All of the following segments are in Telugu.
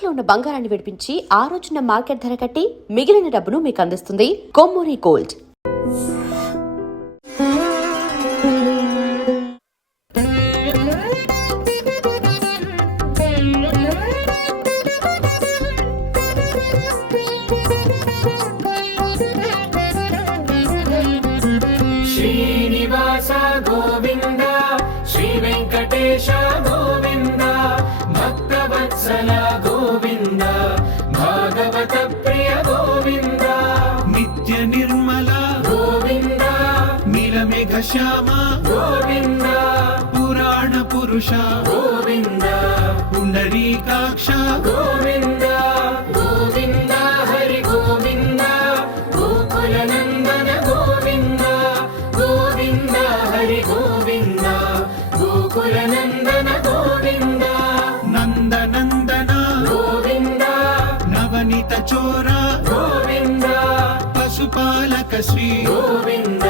తాకట్లో ఉన్న బంగారాన్ని విడిపించి ఆ రోజున మార్కెట్ ధర కట్టి మిగిలిన డబ్బును మీకు అందిస్తుంది కొమ్మూరి గోల్డ్. శ్రీనివాస గోవింద, శ్రీ వెంకటేశ గోవింద, భక్తవత్సల గోవింద, భాగవత ప్రియ గోవింద, నిత్య నిర్మల గోవింద, నీలమేఘ శ్యామ గోవింద, పురాణ పురుష గోవింద, పుండరీకాక్ష గోవింద, గోవింద హరి గోవింద, గోకుల నందన గోవింద, గోవింద హరి గోవింద, గోకుల నందన గోవింద, నందనందన గోవింద, నవనీత చోర గోవింద, పశుపాలక శ్రీ గోవింద,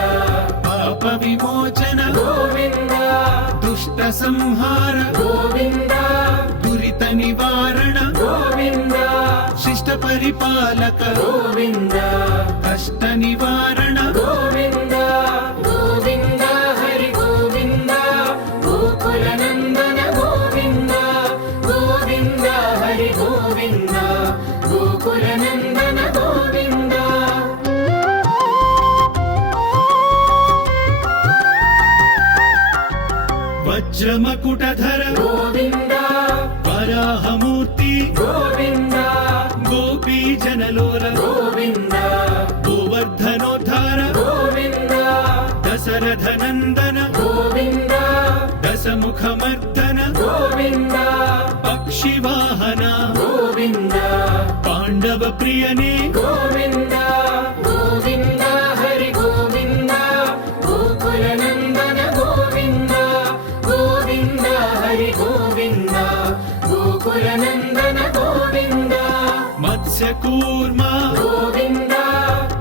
పాప విమోచన గోవింద, దుష్ట సంహార గోవింద, దురిత నివారణ గోవింద, శిష్ట పరిపాలక గోవింద, కష్ట నివారణ గోవింద, గోవింద హరి గోవింద, గోకుల నందన గోవింద, గోవింద హరి గోవింద, గోకుల నందన గోవింద. వజ్రమకుటధర గోవింద, వరాహమూర్తి గోవింద, గోపీ జనలోల గోవింద, గోవర్ధనోద్ధార గోవింద, దశరథ నందన గోవింద, దశముఖమర్దన గోవింద, పక్షివాహన గోవింద, పాండవ ప్రియనే గోవింద, గోవింద హరి గోవింద, గోకుల నందన గోవింద, గోవింద హరి గోవింద, గోకుల నందన గోవింద, మత్స్యకూర్మ గోవింద,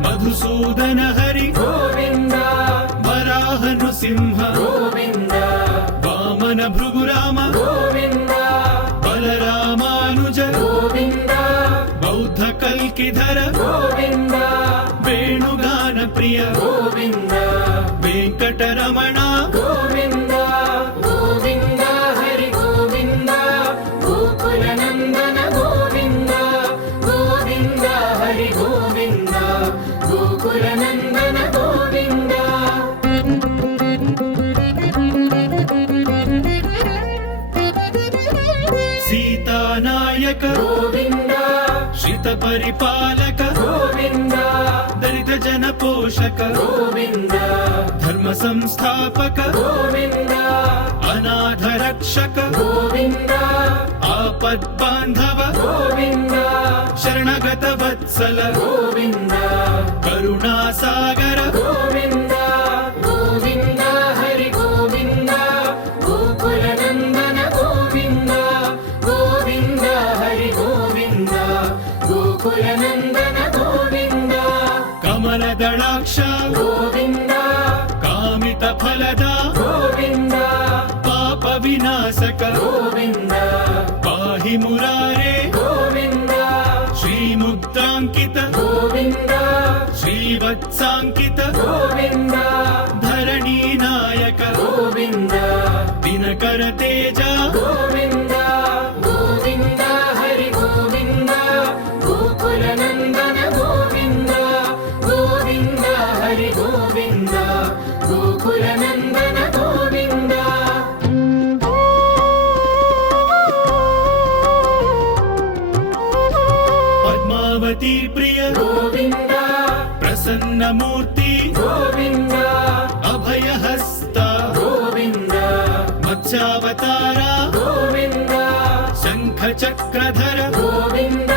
మధుసూదన హరి గోవింద, వరాహ నృసింహ గోవింద, వామన భృగురామ గోవింద, బలరామానుజ గోవింద, బౌద్ధ కల్కిధర గోవింద, వేణుగాన ప్రియ గోవింద, వెంకటరమణ గోవింద, గోవింద హరి గోవింద, గోకుల నందన గోవింద, గోవింద హరి గోవింద, గోకుల నందన గోవింద. సీతానాయక గోవింద, శ్రిత పరిపాలక గోవింద, దళిత జన పోషక గోవింద, ధర్మ సంస్థాపక గోవింద, అనాథ రక్షక గోవింద, ఆపద్ బాంధవ గోవింద, శరణగత వత్సల గోవింద, కరుణా సాగర గోవింద, గోవింద హరి గోవింద, గోకుల నందన గోవింద, గోవింద హరి గోవింద, గోకుల నందన గోవింద, కమల దళాక్ష గోవింద, కామిత ఫలద గోవింద, పాప వినాశక గోవింద, పాహి మురారే గోవింద, శ్రీముద్రాంకిత గోవింద, శ్రీవత్సాంకిత గోవింద, ధరణీ నాయక గోవింద, దినకర తేజ గోవింద, గోవింద హరి గోవింద, గోకుల నందన గోవింద, గోవింద హరి గోవింద, గోకుల నందన గోవింద. పద్మావతి ప్రియ గోవింద, ప్రసన్నమూర్తి గోవింద, అభయహస్త గోవింద, మత్స్యావతార గోవింద, శంఖ చక్రధర గోవింద,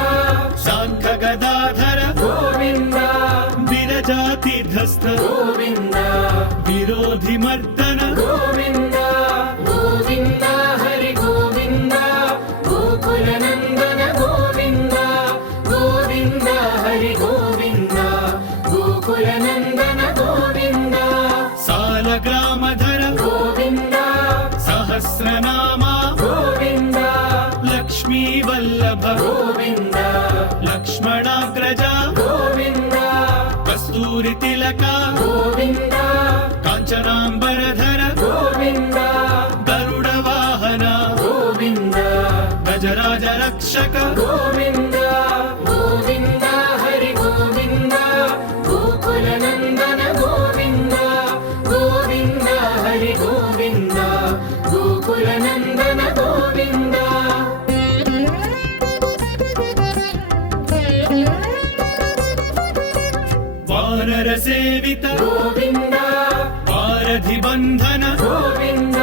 శాంఖ గదాధర గోవింద, విరజాతిధస్థ గోవింద, విరోధి మర్దన గోవింద, గోవింద హరి గోవింద, గోకుల నందన గోవింద, గోవింద హరి గోవింద, గోకుల నందన గోవింద, సాలగ్రామధర గోవింద, సహస్రనామ గోవింద, లక్ష్మీ వల్లభ గోవింద లక్ష్మణాగ్రజ గోవింద కస్తూరి తిలక గోవింద కాంచనాంబరధర గోవింద గరుడ వాహన గోవింద గజరాజ రక్షక గోవింద గోవింద హరి గోవింద గోకుల నందన గోవింద గోవింద హరి గోవింద గోకుల నందన గోవింద వానర సేవిత గోవింద వారధి బంధన గోవింద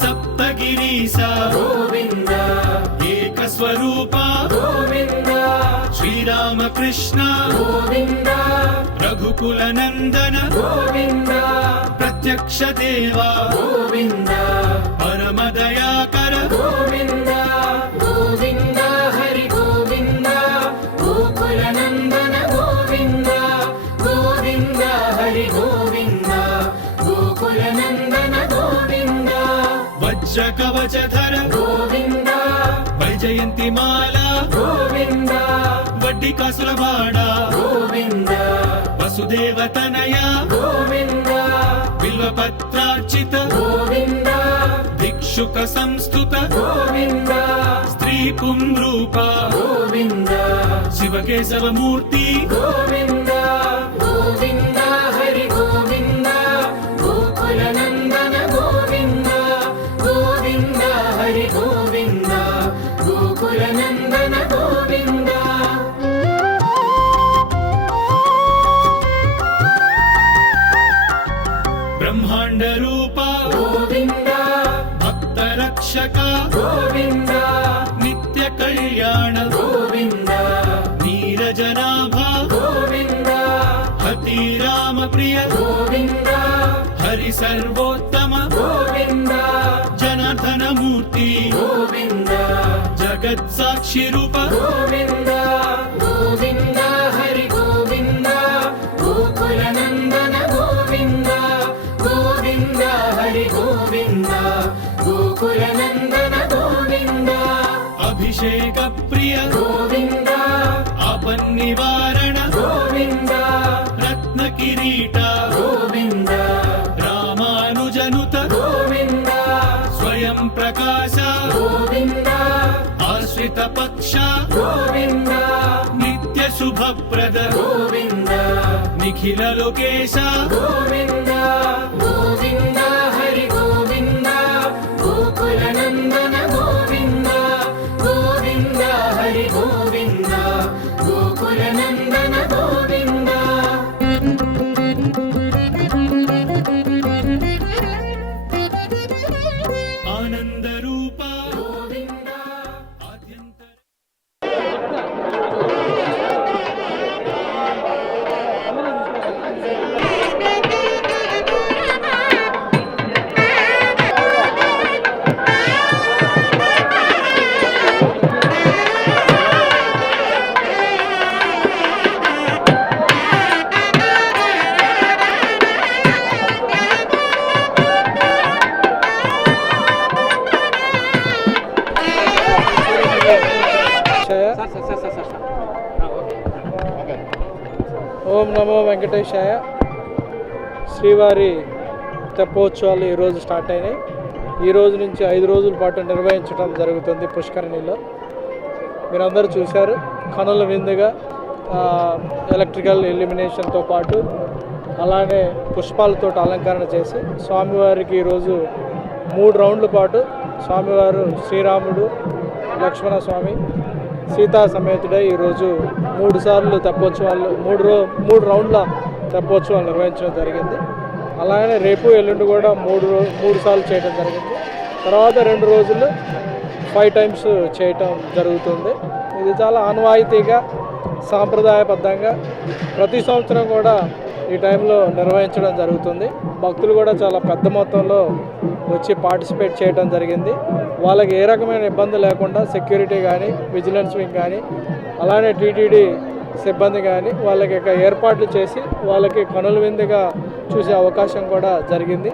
సప్తగిరీశ గోవింద ఏక స్వరూప గోవింద శ్రీరామకృష్ణ గోవింద రఘుకుల నందన గోవింద ప్రత్యక్ష దేవ గోవింద పరమ దయాకర గోవింద గోవింద హరి గోవింద గోకుల నందన గోవింద గోవింద హరి గోవింద గోకుల నందన గోవింద వజ్ర కవచధర గోవింద వైజయంతి మాల గోవింద వడ్డీ కాసుల వాడ గోవింద వసుదేవ తనయ గోవింద బిల్వపత్రార్చిత గోవింద భిక్షుక సంస్థుత గోవింద స్త్రీ పుంరూప గోవింద శివకేశవ మూర్తి గోవింద గోవింద హరి గోవింద గోకుల నందన గోవింద గోవింద హరి గోవింద గోకుల నందన గోవింద బ్రహ్మాండ రూప గోవింద భక్త రక్షక గోవింద నిత్య కళ్యాణ గోవింద నీరజనాభ గోవింద హతి రామ ప్రియ గోవింద హరి సర్వోత్తమ గోవింద జనార్దన మూర్తి గోవింద జగత్ సాక్షి రూప గోవింద గోవింద హరి గోవింద గోకుల నందన గోవింద గోవింద హరి గోవింద గోకుల నందన గోవింద అభిషేక ప్రియ గోవింద ఆపన్నివారణ గోవింద రత్న కిరీట గోవింద రామానుజనుత గోవింద స్వయం ప్రకాశ గోవింద ఆశ్రిత పక్ష గోవింద నిత్య శుభప్రద గోవింద నిఖిల లోకేశ గోవింద గోవింద హరి గోవింద గోకుల నందన గోవింద గోవింద హరి గోవింద గోకుల నందన గోవింద ఆనంద రూప గోవింద ఆద్యంత ఓం నమో వెంకటేశాయ. శ్రీవారి తెప్పోత్సవాలు ఈరోజు స్టార్ట్ అయినాయి. ఈ రోజు నుంచి 5 రోజుల పాటు నిర్వహించడం జరుగుతుంది పుష్కరిణిలో. మీరందరూ చూశారు, కనుల విందుగా ఎలక్ట్రికల్ ఇల్యూమినేషన్తో పాటు అలానే పుష్పాలతో అలంకరణ చేసి స్వామివారికి ఈరోజు 3 రౌండ్ల పాటు స్వామివారు శ్రీరాముడు, లక్ష్మణ స్వామి, సీతా సమేతుడై ఈరోజు 3 సార్లు తెప్పోత్సవాలు 3 రౌండ్ల తెప్పోత్సవాలు నిర్వహించడం జరిగింది. అలాగే రేపు ఎల్లుండి కూడా 3 సార్లు చేయడం జరిగింది. తర్వాత 2 రోజులు 5 టైమ్స్ చేయటం జరుగుతుంది. ఇది చాలా ఆనవాయితీగా సాంప్రదాయబద్ధంగా ప్రతి సంవత్సరం కూడా ఈ టైంలో నిర్వహించడం జరుగుతుంది. భక్తులు కూడా చాలా పెద్ద మొత్తంలో వచ్చి పార్టిసిపేట్ చేయడం జరిగింది. వాళ్ళకి ఏ రకమైన ఇబ్బంది లేకుండా సెక్యూరిటీ కానీ, విజిలెన్స్ వింగ్ కానీ, అలానే టీటీడీ సిబ్బంది కానీ వాళ్ళకి ఏర్పాట్లు చేసి వాళ్ళకి కనుల విందుగా చూసే అవకాశం కూడా జరిగింది.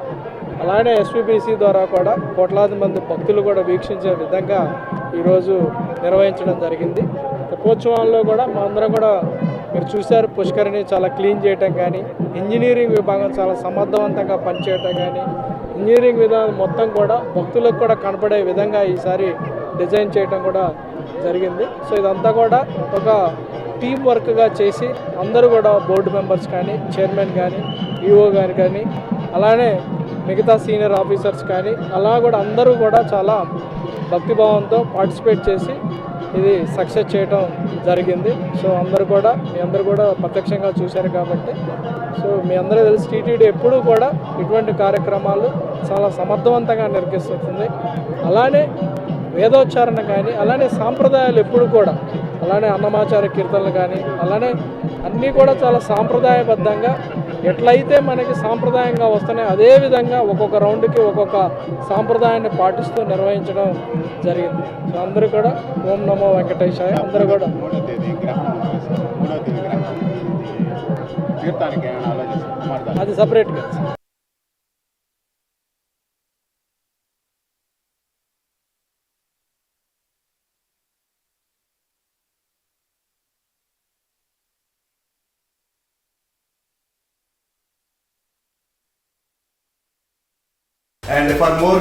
అలానే ఎస్పీబీసీ ద్వారా కూడా కోట్లాది మంది భక్తులు కూడా వీక్షించే విధంగా ఈరోజు నిర్వహించడం జరిగింది. తెప్పోత్సవాల్లో కూడా మా అందరం కూడా మీరు చూశారు, పుష్కరిని చాలా క్లీన్ చేయటం కానీ, ఇంజనీరింగ్ విభాగం చాలా సమర్థవంతంగా పనిచేయటం కానీ, ఇంజనీరింగ్ విధానం మొత్తం కూడా భక్తులకు కూడా కనపడే విధంగా ఈసారి డిజైన్ చేయటం కూడా జరిగింది. సో ఇదంతా కూడా ఒక టీం వర్క్గా చేసి అందరూ కూడా బోర్డు మెంబర్స్ కానీ, చైర్మన్ కానీ, ఈఓ గారు కానీ, అలానే మిగతా సీనియర్ ఆఫీసర్స్ కానీ, అలా కూడా అందరూ కూడా చాలా భక్తిభావంతో పార్టిసిపేట్ చేసి ఇది సక్సెస్ చేయడం జరిగింది. సో మీ అందరూ కూడా ప్రత్యక్షంగా చూశారు కాబట్టి, సో మీ అందరూ తెలిసి టీటీడీ ఎప్పుడూ కూడా ఇటువంటి కార్యక్రమాలు చాలా సమర్థవంతంగా నిర్వహిస్తుంది. అలానే వేదోచ్చారణ కానీ, అలానే సాంప్రదాయాలు ఎప్పుడు కూడా, అలానే అన్నమాచార్య కీర్తనలు కానీ, అలానే అన్నీ కూడా చాలా సాంప్రదాయబద్ధంగా ఎట్లయితే మనకి సాంప్రదాయంగా వస్తున్నాయి అదే విధంగా ఒక్కొక్క రౌండ్కి ఒక్కొక్క సాంప్రదాయాన్ని పాటిస్తూ నిర్వహించడం జరిగింది. సో అందరూ కూడా ఓం నమో వెంకటేశాయ. అందరూ కూడా అది సపరేట్గా. And for more